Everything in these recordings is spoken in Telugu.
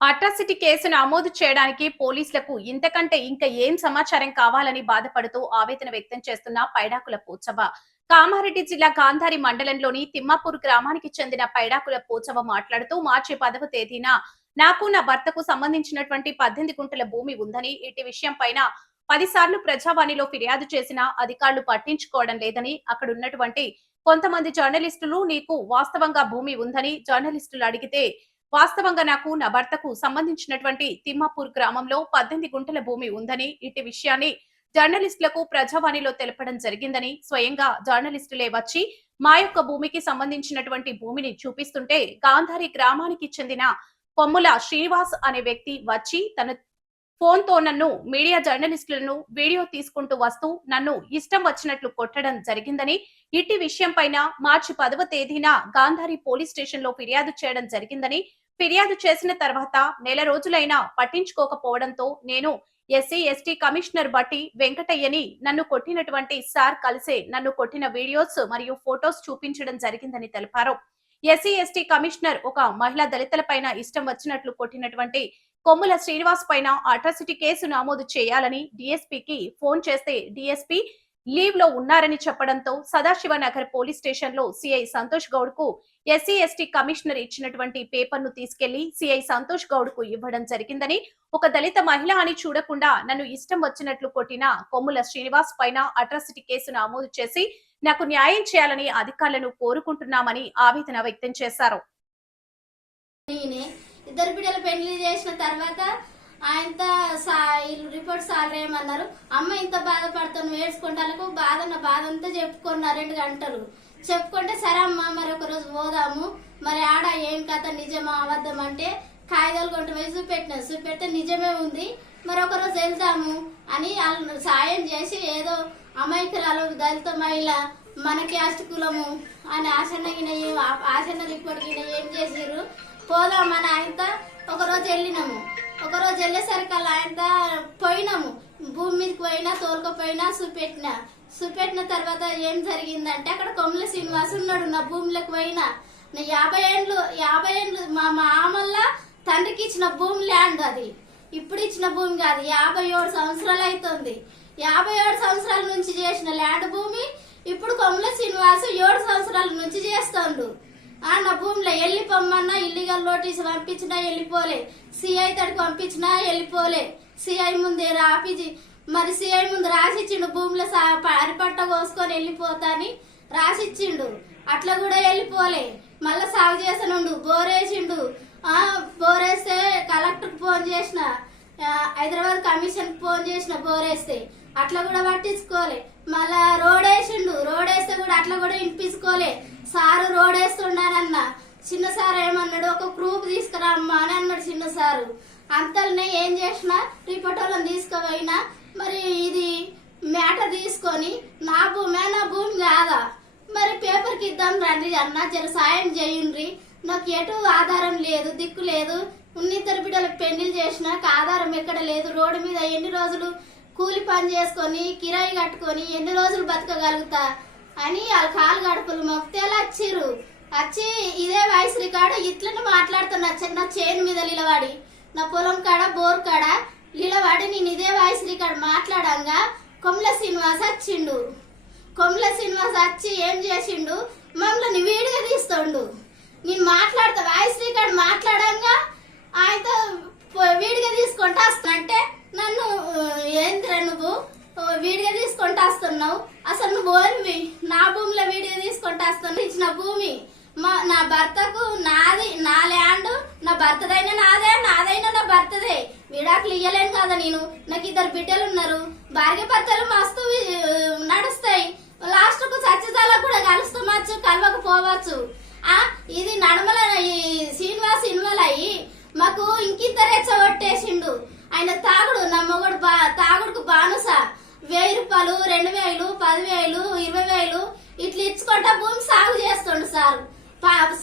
అట్రాసిటీ కేసు నమోదు చేయడానికి పోలీసులకు ఇంతకంటే ఇంకా ఏం సమాచారం కావాలని బాధపడుతూ ఆవేదన వ్యక్తం చేస్తున్న పైడాకుల పూచవ్వ. కామారెడ్డి జిల్లా గాంధారి మండలంలోని తిమ్మాపూర్ గ్రామానికి చెందిన పైడాకుల పూచవ్వ మాట్లాడుతూ మార్చి 10వ తేదీన నాకు నా భర్తకు సంబంధించినటువంటి 18 గుంటల భూమి ఉందని, ఇటు విషయం పైన 10 సార్లు ప్రజావాణిలో ఫిర్యాదు చేసినా అధికారులు పట్టించుకోవడం లేదని, అక్కడ ఉన్నటువంటి కొంతమంది జర్నలిస్టులు నీకు వాస్తవంగా భూమి ఉందని జర్నలిస్టులు అడిగితే వాస్తవంగా నాకు నా భర్తకు సంబంధించినటువంటి తిమ్మాపూర్ గ్రామంలో 18 గుంటల భూమి ఉందని, ఇటు విషయాన్ని జర్నలిస్టులకు ప్రజావాణిలో తెలపడం జరిగిందని, స్వయంగా జర్నలిస్టులే వచ్చి మా యొక్క భూమికి సంబంధించినటువంటి భూమిని చూపిస్తుంటే గాంధారి గ్రామానికి చెందిన కొమ్ముల శ్రీనివాస్ అనే వ్యక్తి వచ్చి తన ఫోన్ తో నన్ను మీడియా జర్నలిస్టులను వీడియో తీసుకుంటూ వస్తూ నన్ను ఇష్టం వచ్చినట్లు కొట్టడం జరిగిందని, ఇట్టి విషయం పైన మార్చి 10వ తేదీన గాంధారి పోలీస్ స్టేషన్ లో ఫిర్యాదు చేయడం జరిగిందని, ఫిర్యాదు చేసిన తర్వాత నెల రోజులైనా పట్టించుకోకపోవడంతో నేను ఎస్సీ ఎస్టీ కమిషనర్ బట్టి వెంకటయ్యని నన్ను కొట్టినటువంటి సార్ కలిసే నన్ను కొట్టిన వీడియోస్ మరియు ఫోటోస్ చూపించడం జరిగిందని తెలిపారు. ఎస్సీ ఎస్టీ కమిషనర్ ఒక మహిళా దళితుల పైన ఇష్టం వచ్చినట్లు కొట్టినటువంటి కొమ్ముల శ్రీనివాస్ పైన అట్రాసిటీ కేసు నమోదు చేయాలని డిఎస్పీకి ఫోన్ చేస్తే డిఎస్పీ లీవ్ లో ఉన్నారని చెప్పడంతో సదాశివనగర్ పోలీస్ స్టేషన్ లో సిఐ సంతోష్ గౌడ్ కు ఎస్సీ ఎస్టీ కమిషనర్ ఇచ్చినటువంటి పేపర్ ను తీసుకెళ్లి సిఐ సంతోష్ గౌడ్ కు ఇవ్వడం జరిగిందని, ఒక దళిత మహిళ అని చూడకుండా నన్ను ఇష్టం వచ్చినట్లు కొట్టిన కొమ్ముల శ్రీనివాస్ పైన అట్రాసిటీ కేసు నమోదు చేసి నాకు న్యాయం చేయాలని అధికారులను కోరుకుంటున్నామని ఆవేదన వ్యక్తం చేశారు. ఇద్దరు బిడ్డలు పెళ్లి చేసిన తర్వాత ఆయనతో రిపోర్ట్ సార్ ఏమన్నారు, అమ్మ ఇంత బాధపడతాను వేసుకుంటాలకు బాధ అంతా చెప్పుకున్నారు 2 గంటలు చెప్పుకుంటే, సరే అమ్మ మరి ఒక రోజు పోదాము, మరి ఆడ ఏం కథ నిజమా అబద్ధం అంటే కాగితాలు కొంట పోయి చూపెడితే నిజమే ఉంది, మరి ఒక రోజు వెళ్దాము అని వాళ్ళు సాయం చేసి ఏదో అమాయకురాలు దళిత మహిళ మన క్యాస్ట్ కులము అని ఆశన్న రిపోర్ట్ ఏం చేసిర్రు పోదామని ఆయనతో ఒకరోజు వెళ్ళినాము. ఒకరోజు వెళ్ళేసరికి అలా ఆయనతో పోయినాము, భూమి మీదకి పోయినా తోలుకపోయినా చూపెట్టిన తర్వాత ఏం జరిగిందంటే అక్కడ కొమ్ముల శ్రీనివాస్ ఉన్నాడు. నా భూమిలోకి పోయినా 50 ఏండ్లు మా మామల్ల తండ్రికి ఇచ్చిన భూమి ల్యాండ్, అది ఇప్పుడు ఇచ్చిన భూమి కాదు, 57 సంవత్సరాలు అవుతుంది. 57 సంవత్సరాల నుంచి చేసిన ల్యాండ్ భూమి ఇప్పుడు కొమ్ముల శ్రీనివాస్ 7 సంవత్సరాల నుంచి చేస్తుండు. నా భూమిలో వెళ్ళిపోమ్మన్నా ఇల్లీగల్ నోటీసు పంపించినా వెళ్ళిపోలే, సిఐ తడికి పంపించినా వెళ్ళిపోలే, సిఐ ముందే మరి సిఐ ముందు రాసిచ్చిండు భూమిలో అరిపట్ట కోసుకొని వెళ్ళిపోతాని రాసిచ్చిండు, అట్లా కూడా వెళ్ళిపోలే. మళ్ళా సాగు చేసానుండు, బోరేసిండు. బోరేస్తే కలెక్టర్కి ఫోన్ చేసిన, హైదరాబాద్ కమిషన్ ఫోన్ చేసిన బోరేస్తే అట్లా కూడా పట్టించుకోలే. మళ్ళా రోడ్ వేస్తే కూడా అట్లా కూడా వినిపించుకోలే. సారు రోడ్ వేస్తుండనన్న, చిన్న సార్ ఏమన్నాడు, ఒక ప్రూఫ్ తీసుకురా అమ్మా అని అన్నాడు చిన్న సారు. అంతలోనే ఏం చేసినా రిపోర్టర్లను తీసుకుపోయినా, మరి ఇది మ్యాటర్ తీసుకొని నా భూమి కాదా, మరి పేపర్కి ఇద్దాం రండి అన్న, జర సాయం చేయండి, నాకు ఎటు ఆధారం లేదు, దిక్కు లేదు, ఉన్నిద్దరు బిడ్డలకు పెళ్లి చేసినాక ఆధారం ఎక్కడ లేదు, రోడ్డు మీద ఎన్ని రోజులు కూలి పని చేసుకొని కిరాయి కట్టుకొని ఎన్ని రోజులు బతకగలుగుతా అని వాళ్ళ కాలు గడుపులు మొక్తేలా వచ్చి ఇదే వాయిస్ రికార్డు ఇట్లనే మాట్లాడుతున్నా. నా చేను మీద నిలబడి నా పొలం కాడ బోర్ కాడ నిలబడి నేను ఇదే వాయిస్ రికార్డు మాట్లాడంగా కొమ్ముల శ్రీనివాస్ వచ్చిండు. కొమ్ముల శ్రీనివాస్ వచ్చి ఏం చేసిండు, మమ్మల్ని వీడిగా తీస్తుండు. నేను మాట్లాడతా వాయిస్ రికార్డు మాట్లాడంగా ఆయనతో వీడిగా తీసుకుంటా వస్తున్నంటే నన్ను ఏంద్రా నువ్వు వీడిగా తీసుకుంటా వస్తున్నావు, అసలు నువ్వు ఓన్వి నా భూమిలో వీడిగా తీసుకుంటా వస్తున్నావు, ఇచ్చిన భూమి నా భర్తకు నాది, నా ల్యాండ్ నా భర్తదైనా నాదైనా నా భర్తదే, విడాకులు ఇయ్యలేను కదా నేను, నాకు 2 బిడ్డలు ఉన్నారు, భార్య భర్తలు మస్తు నడుస్తాయి, లాస్ట్ కు సత్యజాలకు కూడా కలుస్తామచ్చు కలవకపోవచ్చు. ఇది నడమల శ్రీనివాస్ ఇన్వాల్ అయ్యి మాకు ఇంకింత రెచ్చగొట్టేసిండు. ఆయన తాగుడు, నా మొగడు తాగుడుకు బానుస 1000 రూపాయలు 2000 10,000 20,000 ఇట్లా ఇచ్చుకుంటా భూమి సాగు చేస్తుండు సార్.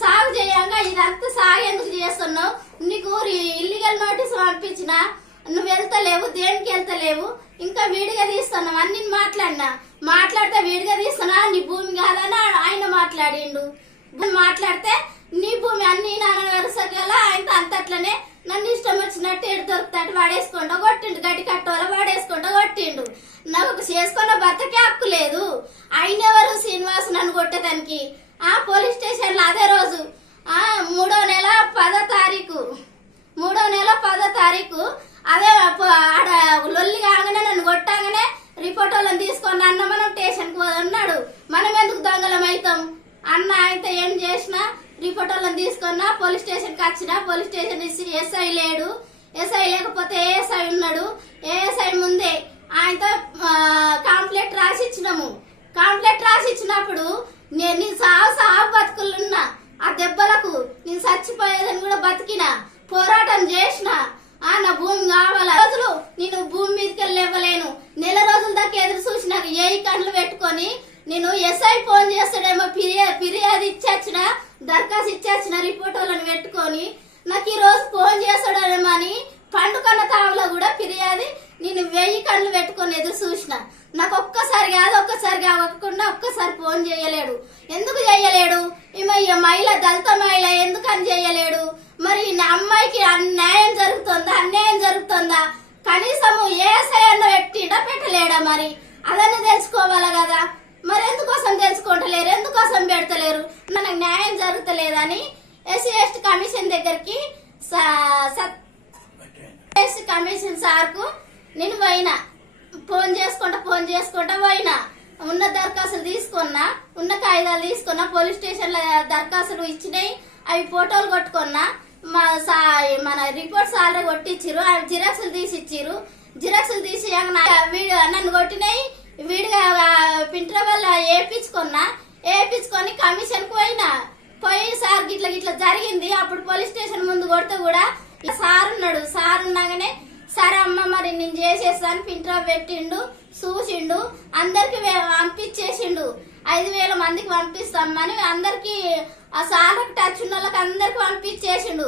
సాగు చేయంగా ఇదంతా సాగు ఎందుకు చేస్తున్నావు, నీకు ఇల్లీగల్ నోటీస్ పంపించినా నువ్వు వెళ్తలేవు, దేనికి వెళ్తలేవు, ఇంకా వీడిగా తీస్తున్నావు అని నేను మాట్లాడితే వీడిగా తీస్తున్నా నీ భూమి కాదని ఆయన మాట్లాడిండు. మాట్లాడితే నీ భూమి అన్ని నాన్న వరుస గల ఆయన అంతట్లనే నన్ను ఇష్టం దొరికినట్టు ఎడు దొరుకుతాడు వాడేసుకుంటా కొట్టిండు, గడ్డి కట్టోల వాడేసుకుంటా కొట్టిండు. నాకు చేసుకున్న భర్తకే హక్కు లేదు. అయినెవరు శ్రీనివాస్ నన్ను కొట్టేదానికి? పోలీస్ స్టేషన్ లో అదే రోజు 3వ నెల 10వ తారీఖు అదే ఆడ లొల్లి కాగానే నన్ను కొట్టాగానే రిపోర్ట్ వాళ్ళని తీసుకొని అన్న మనం స్టేషన్కి పోదన్నాడు. మనం ఎందుకు దొంగలం అవుతాం అన్న? అయితే ఏం చేసినా రిపోర్ట్ వాళ్ళని తీసుకున్నా పోలీస్ స్టేషన్కి వచ్చిన. పోలీస్ స్టేషన్ ఎస్ఐ లేడు. ఎస్ఐ లేకపోతే ఏఎస్ఐ ఉన్నాడు. ఏఎస్ఐ ముందే ఆయనతో కాంప్లైంట్ రాసిచ్చినాము. కాంప్లైంట్ రాసిచ్చినప్పుడు నేను సాగు బతుకులున్నా, ఆ దెబ్బలకు నేను చచ్చిపోయేదని కూడా బతికిన, పోరాటం చేసిన. నా భూమి కావాలా రోజులు నేను భూమి మీదకి వెళ్ళి ఇవ్వలేను. నెల రోజుల దాకా ఎదురు చూసి నాకు ఏ కండ్లు పెట్టుకొని నేను ఎస్ఐ ఫోన్ చేస్తాడేమో ఫిర్యాదు ఇచ్చిన, దరఖాస్తు ఇచ్చిన రిపోర్ట్ వాళ్ళని పెట్టుకొని నాకు ఈ రోజు ఫోన్ చేస్తాడేమో అని పండుకన్న తావులో కూడా ఫిర్యాదు నేను 1000 కండ్లు పెట్టుకొని ఎదురు చూసిన. నాకు ఒక్కసారి కాకుండా ఒక్కసారి ఫోన్ చేయలేడు. ఎందుకు చేయలేడు? ఈమె మహిళ, దళిత మహిళ, ఎందుకని చేయలేడు? మరి నా అమ్మాయికి అన్యాయం జరుగుతుందా? కనీసము ఏఎస్ఐ అన్న పెట్టిండా పెట్టలేడా? మరి అదన్నీ తెలుసుకోవాలా కదా. మరి ఎందుకోసం తెలుసుకుంటలేరు? ఎందుకోసం పెడతలేరు? మనకు న్యాయం జరుగుతలేదని ఎస్సీ కమిషన్ దగ్గరికి కమిషన్ సార్కు నేను పోయినా. ఫోన్ చేసుకుంటా పోయినా. ఉన్న దరఖాస్తులు తీసుకున్నా, ఉన్న కాగితాలు తీసుకున్నా. పోలీస్ స్టేషన్ లో దరఖాస్తులు ఇచ్చినాయి, అవి ఫోటోలు కొట్టుకున్నా. మన రిపోర్ట్స్ ఆల్రెడీ కొట్టించిరు, అవి జిరాక్సులు తీసి ఇచ్చిరు. జిరాక్సులు తీసి నన్ను కొట్టినాయి. వీడిగా ప్రింటర్ వల్ల వేయించుకొని కమిషన్ పోయి సార్ గిట్ల జరిగింది. అప్పుడు పోలీస్ స్టేషన్ ముందు కొడితే కూడా సార్ ఉన్నాడు. సార్ ఉన్నాగానే సరే అమ్మ మరి నేను చేసేస్తాను ప్రింటర్ పెట్టిండు, చూసిండు, అందరికి పంపించేసిండు. 5000 మందికి పంపిస్తామని అందరికి ఆ సార్ టచ్ ఉన్న వాళ్ళకి అందరికి పంపించేసిండు.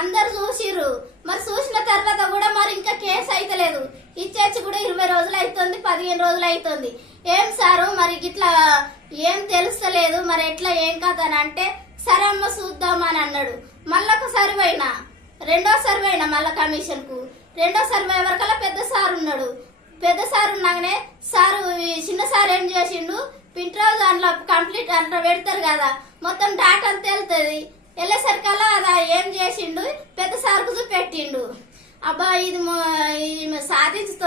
అందరు చూసిర్రు. మరి చూసిన తర్వాత కూడా మరి ఇంకా కేసు అయితలేదు. ఇచ్చేసి కూడా 20 రోజులు అవుతుంది, 15 రోజులు అవుతుంది. ఏం సారు మరి గిట్లా ఏం తెలుస్తలేదు, మరి ఎట్లా ఏం కాదని అంటే సరే అమ్మ చూద్దామని అన్నాడు. మళ్ళొక సర్వైనా, రెండో సర్వైనా మళ్ళా కమిషన్ కు. రెండో సర్వే వరకల్లా పెద్ద సార్ ఉన్నాడు. పెద్ద సార్ ఉన్నాగానే సారు చిన్న సార్ ఏం చేసిండు, ప్రింటర్ దాంట్లో కంప్లీట్ దాంట్లో పెడతారు కదా, మొత్తం డాటా అంతా వెళ్తుంది. వెళ్ళేసరికల్లా అది ఏం చేసిండు, పెద్ద సార్కు చూపెట్టిండు. అబ్బా ఇది సాధించుతూ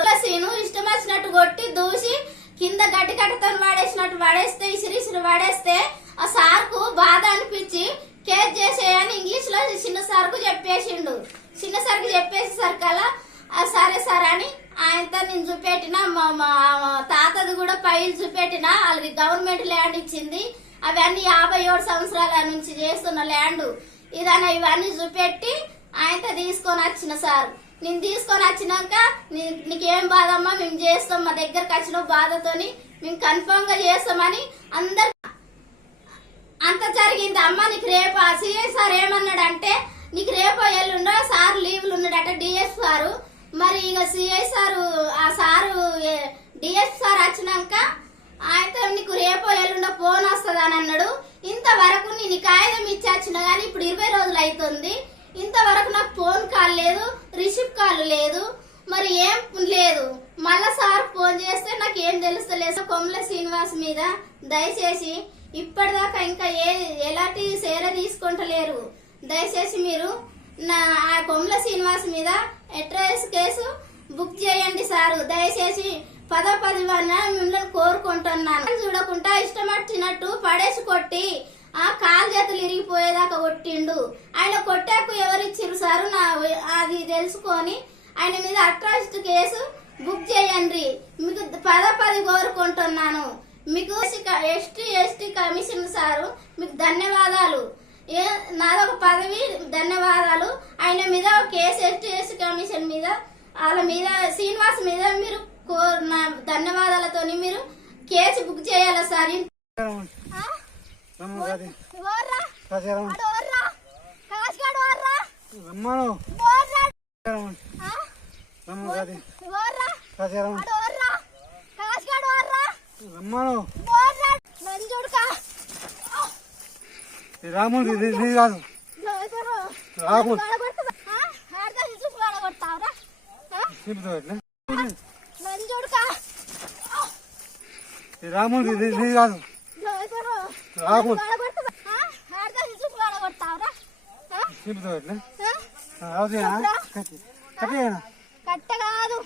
ఇష్టం వచ్చినట్టు కొట్టి దూసి కింద గడ్డి కట్టతో వాడేస్తే ఇసిరి వాడేస్తే ఆ సార్కు బాధ అనిపించి కేసు చేసేయని ఇంగ్లీష్ లో చిన్న సార్కు చెప్పేసిండు. చిన్న సార్కి చెప్పేసరికల్లా సరే సార్ అని ఆయనతో నేను చూపెట్టిన. మా తాతది కూడా ఫైల్ చూపెట్టిన. వాళ్ళకి గవర్నమెంట్ ల్యాండ్ ఇచ్చింది. అవన్నీ 57 సంవత్సరాల నుంచి చేస్తున్న ల్యాండ్ ఇదన్నా ఇవన్నీ చూపెట్టి ఆయనతో తీసుకొని వచ్చిన సార్. నేను తీసుకొని వచ్చినాక నీకేం బాధమ్మా, మేము చేస్తాం, మా దగ్గరకు వచ్చిన బాధతోని మేము కన్ఫర్మ్ గా చేస్తామని అందరు అంత జరిగింది. అమ్మ నీకు రేపు సిఐ సార్ ఏమన్నాడంటే నీకు రేపు ఎల్లుండో సార్ లీవ్లు ఉన్నాడట, డిఎస్ సారు. మరి ఇక సిఐ సారు ఆ సారు డిఎస్ సార్ వచ్చినాక ఆయనతో నీకు రేపో ఎల్లుండో ఫోన్ వస్తుంది అని అన్నాడు. ఇంతవరకు నేను కాగితం ఇచ్చిన కానీ ఇప్పుడు 20 రోజులు అవుతుంది. ఇంతవరకు నాకు ఫోన్ కాల్ లేదు, రిసీవ్ కాల్ లేదు, మరి ఏం లేదు. మళ్ళా సార్ ఫోన్ చేస్తే నాకు ఏం తెలుస్తలేదు. కొమ్ముల శ్రీనివాస్ మీద దయచేసి ఇప్పటిదాకా ఇంకా ఎలాంటి సేర తీసుకుంటలేరు. దయచేసి మీరు ఆ కొమ్ముల శ్రీనివాస్ మీద అట్రాస్ కేసు బుక్ చేయండి సారు. దయచేసి 10 మిమ్మల్ని కోరుకుంటున్నాను. చూడకుండా ఇష్టం వచ్చినట్టు పడేసి కొట్టి ఆ కాలు చేతులు ఇరిగిపోయేదాకా కొట్టిండు. ఆయన కొట్టాకు ఎవరిచ్చిరు సారు అది తెలుసుకొని ఆయన మీద అట్రాసిటీ కేసు బుక్ చేయండి. మీకు 10 కోరుకుంటున్నాను. మీకు ఎస్టీ కమిషన్ సారు మీకు ధన్యవాదాలు. నాదొక పదవి, ధన్యవాదాలు. ఆయన మీద కేసు ఎస్టీ కమిషన్ మీద వాళ్ళ మీద శ్రీనివాస్ మీద మీరు ధన్యవాదాలతో మీరు కేసు బుక్ చేయాలి సార్. రాముడు కాదు రాముడు నంజుడుకా రాముడు ఇది కాదు రాముడు కట్ట కాదు